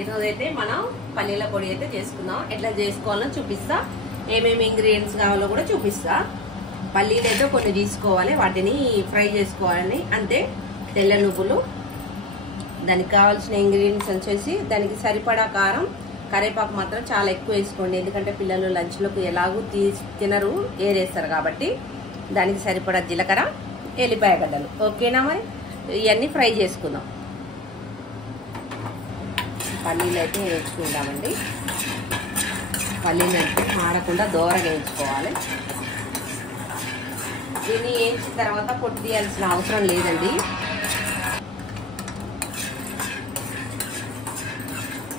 ఈరోజైతే మనం పల్లీల పొడి అయితే చేసుకుందాం. ఎట్లా చేసుకోవాలో చూపిస్తా, ఏమేమి ఇంగ్రీడియంట్స్ కావాలో కూడా చూపిస్తా. పల్లీలు అయితే కొన్ని తీసుకోవాలి, వాటిని ఫ్రై చేసుకోవాలని. అంతే, తెల్ల నువ్వులు, దానికి కావాల్సిన ఇంగ్రీడియంట్స్ వచ్చేసి దానికి సరిపడా కారం, కరివేపాకు మాత్రం చాలా ఎక్కువ వేసుకోండి, ఎందుకంటే పిల్లలు లంచ్లోకి ఎలాగూ తినరు, ఏరేస్తారు కాబట్టి. దానికి సరిపడా జీలకర్ర, ఎల్లిపాయ గడ్డలు. ఓకేనా? మరి ఇవన్నీ ఫ్రై చేసుకుందాం. పల్లీలు అయితే వేయించుకుందామండి. పల్లీలు అయితే మాడకుండా దూరంగా వేయించుకోవాలి. దీన్ని వేయించిన తర్వాత పొట్టు తీయాల్సిన అవసరం లేదండి.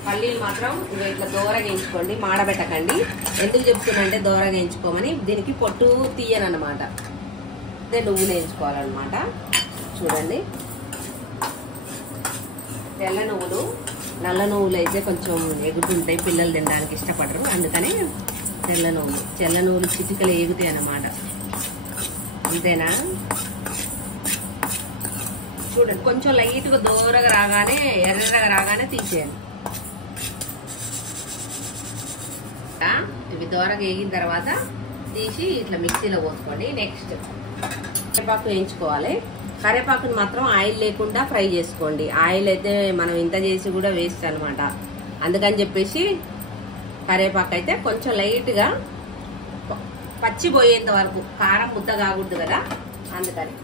పల్లీలు మాత్రం ఇట్లా దూరంగా వేయించుకోండి, మాడబెట్టకండి. ఎందుకు చెప్తున్నంటే దూరంగా వేయించుకోమని, దీనికి పొట్టు తీయనమాట. అదే నువ్వులు వేయించుకోవాలన్నమాట. చూడండి, తెల్ల నువ్వులు, నల్ల నువ్వులు అయితే కొంచెం ఎగుతుంటాయి, పిల్లలు తినడానికి ఇష్టపడరు, అందుకని తెల్ల నువ్వులు చిటికలు ఎగుతాయి అన్నమాట. అంతేనా? చూడండి, కొంచెం లైట్గా దూరగా రాగానే, ఎర్రగా రాగానే తీసేయండి. ఇవి దూరగా వేగిన తర్వాత తీసి ఇట్లా మిక్సీలో పోసుకోండి. నెక్స్ట్ కరివేపాకు వేయించుకోవాలి. కరివేపాకుని మాత్రం ఆయిల్ లేకుండా ఫ్రై చేసుకోండి. ఆయిల్ అయితే మనం ఇంత చేసి కూడా వేస్ట్ అనమాట. అందుకని చెప్పేసి కరివేపాకు అయితే కొంచెం లైట్గా పచ్చి పోయేంత వరకు, కారం ముద్ద కాకూడదు కదా, అందుకని.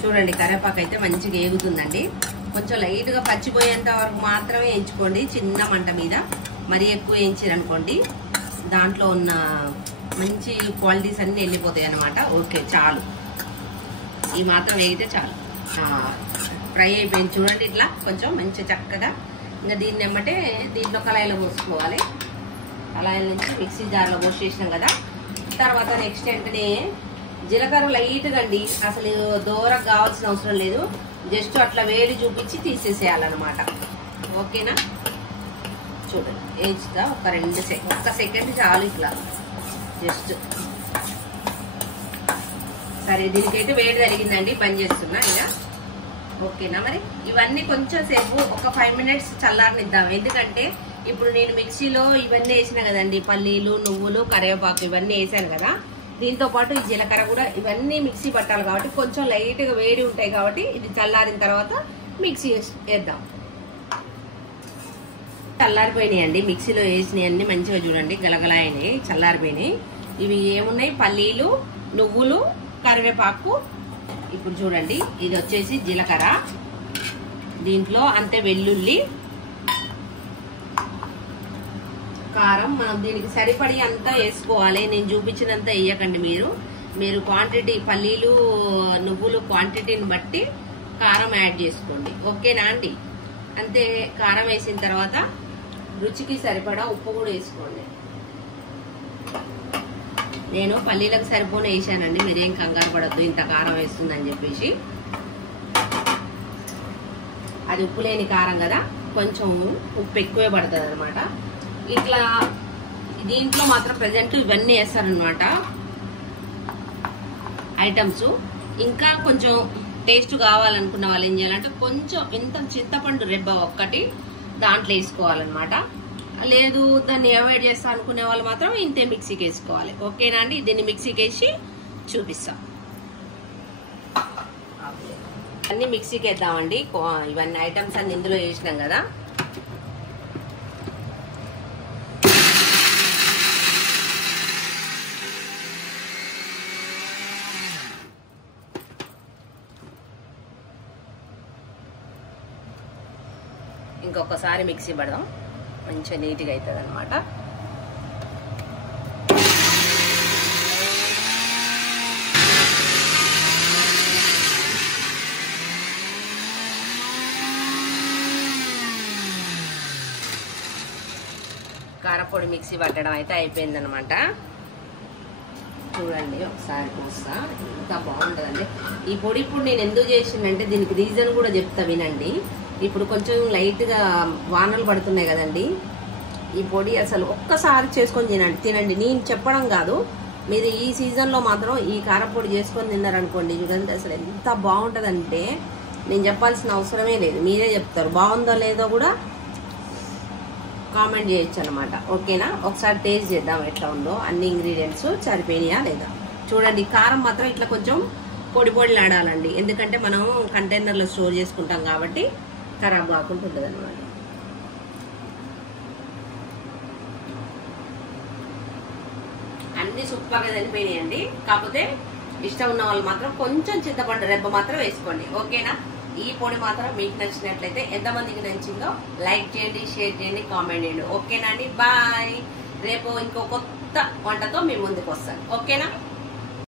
చూడండి, కరివేపాకు అయితే మంచిగా ఏగుతుందండి. కొంచెం లైట్గా పచ్చిపోయేంత వరకు మాత్రమే వేయించుకోండి, చిన్న మంట మీద. మరీ ఎక్కువ వేయించారనుకోండి, దాంట్లో ఉన్న మంచి క్వాలిటీస్ అన్ని వెళ్ళిపోతాయి అన్నమాట. ఓకే, చాలు, ఈ మాత్రం వేగితే చాలు. ఫ్రై అయిపోయింది చూడండి, ఇట్లా కొంచెం మంచి చక్కగా. ఇంకా దీన్ని ఏమంటే దీంట్లో కళాయిలో పోసుకోవాలి. కళాయిల నుంచి మిక్సీ జార్లో పోసేసినాం కదా. తర్వాత నెక్స్ట్ వెంటనే జీలకర్ర లైట్గా అండి, అసలు దూరం కావాల్సిన అవసరం లేదు, జస్ట్ అట్లా వేడి చూపించి తీసేసేయాలన్నమాట. ఓకేనా? చూడండి, వేయించుతా ఒక్క సెకండ్ చాలు, ఇట్లా జస్ట్. సరే, దీనికైతే వేడి జరిగిందండి, బంద్ చేస్తున్నా ఇక. ఓకేనా? మరి ఇవన్నీ కొంచెం సేపు ఒక 5 minutes చల్లారనిద్దాం. ఎందుకంటే ఇప్పుడు నేను మిక్సీలో ఇవన్నీ వేసిన కదండి, పల్లీలు, నువ్వులు, కరివేపాకు ఇవన్నీ వేసాను కదా. దీంతో పాటు ఈ జీలకర్ర కూడా, ఇవన్నీ మిక్సీ పట్టాలి కాబట్టి కొంచెం లైట్గా వేడి ఉంటాయి కాబట్టి ఇది చల్లారిన తర్వాత మిక్సీ వేద్దాం. చల్లారిపోయినాయి అండి, మిక్సీలో వేసినవి అన్ని మంచిగా చూడండి గలగలా అయినాయి, చల్లారిపోయినాయి. ఇవి ఏమున్నాయి? పల్లీలు, నువ్వులు, కరివేపాకు. ఇప్పుడు చూడండి, ఇది వచ్చేసి జీలకర్ర, దీంట్లో అంతే వెల్లుల్లి, కారం. మనం దీనికి సరిపడి అంతా వేసుకోవాలి, నేను చూపించినంత వేయకండి. మీరు క్వాంటిటీ, పల్లీలు నువ్వులు క్వాంటిటీని బట్టి కారం యాడ్ చేసుకోండి. ఓకేనా అండి? అంతే. కారం వేసిన తర్వాత రుచికి సరిపడా ఉప్పు కూడా వేసుకోండి. నేను పల్లీలకు సరిపోని వేసానండి, మీరేం కంగారు పడద్దు ఇంత కారం వేస్తుందని చెప్పేసి. అది ఉప్పు లేని కారం కదా, కొంచెం ఉప్పు ఎక్కువే పడుతుంది అనమాట. ఇట్లా దీంట్లో మాత్రం ప్రజెంట్ ఇవన్నీ వేస్తారనమాట ఐటమ్స్. ఇంకా కొంచెం టేస్ట్ కావాలనుకున్న వాళ్ళు ఏం చేయాలంటే కొంచెం ఇంత చింతపండు రెబ్బ ఒక్కటి దాంట్లో వేసుకోవాలన్నమాట. లేదు దాన్ని అవాయిడ్ చేస్తా అనుకునే వాళ్ళు మాత్రం ఇంతే మిక్సీకి వేసుకోవాలి. ఓకేనా అండి? దీన్ని మిక్సీకి వేసి చూపిస్తాం. అన్ని మిక్సీకి వేద్దామండి. ఇవన్నీ ఐటమ్స్ అన్ని ఇందులో వేసినాం కదా. ఇంకొకసారి మిక్సీ పడదాం, మంచిగా నీట్గా అవుతుంది అనమాట. కారపొడి మిక్సీ పట్టడం అయితే అయిపోయింది అనమాట. చూడండి, ఒకసారి చూస్తా, ఎంత బాగుంటుందండి ఈ పొడి. ఇప్పుడు నేను ఎందుకు చేసిందంటే దీనికి రీజన్ కూడా చెప్తా వినండి. ఇప్పుడు కొంచెం లైట్గా వానలు పడుతున్నాయి కదండి, ఈ పొడి అసలు ఒక్కసారి చేసుకొని తినండి. నేను చెప్పడం కాదు, మీరు ఈ సీజన్లో మాత్రం ఈ కారపొడి చేసుకొని తిన్నారనుకోండి, చూడండి అసలు ఎంత బాగుంటుందంటే నేను చెప్పాల్సిన అవసరమే లేదు, మీరే చెప్తారు. బాగుందో లేదో కూడా కామెంట్ చేయొచ్చు అనమాట. ఓకేనా? ఒకసారి టేస్ట్ చేద్దాం ఎట్లా ఉందో, అన్ని ఇంగ్రీడియంట్స్ సరిపోయినాయా లేదా. చూడండి, కారం మాత్రం ఇట్లా కొంచెం పొడి పొడిలాడాలండి, ఎందుకంటే మనం కంటైనర్లో స్టోర్ చేసుకుంటాం కాబట్టి ఖరాబ్ కాకుండా ఉంటుంది అనమాట. అన్ని సూపర్గా సరిపోయినాయండి. కాకపోతే ఇష్టం ఉన్న వాళ్ళు మాత్రం కొంచెం చింతపండు రెబ్బ మాత్రం వేసుకోండి. ఓకేనా? ఈ పొడి మాత్రం మీకు నచ్చినట్లయితే, ఎంతమందికి నచ్చిందో లైక్ చేయండి, షేర్ చేయండి, కామెంట్ చేయండి. ఓకేనా అండి? బాయ్. రేపు ఇంకో కొత్త వంటతో మీ ముందుకు వస్తాను. ఓకేనా?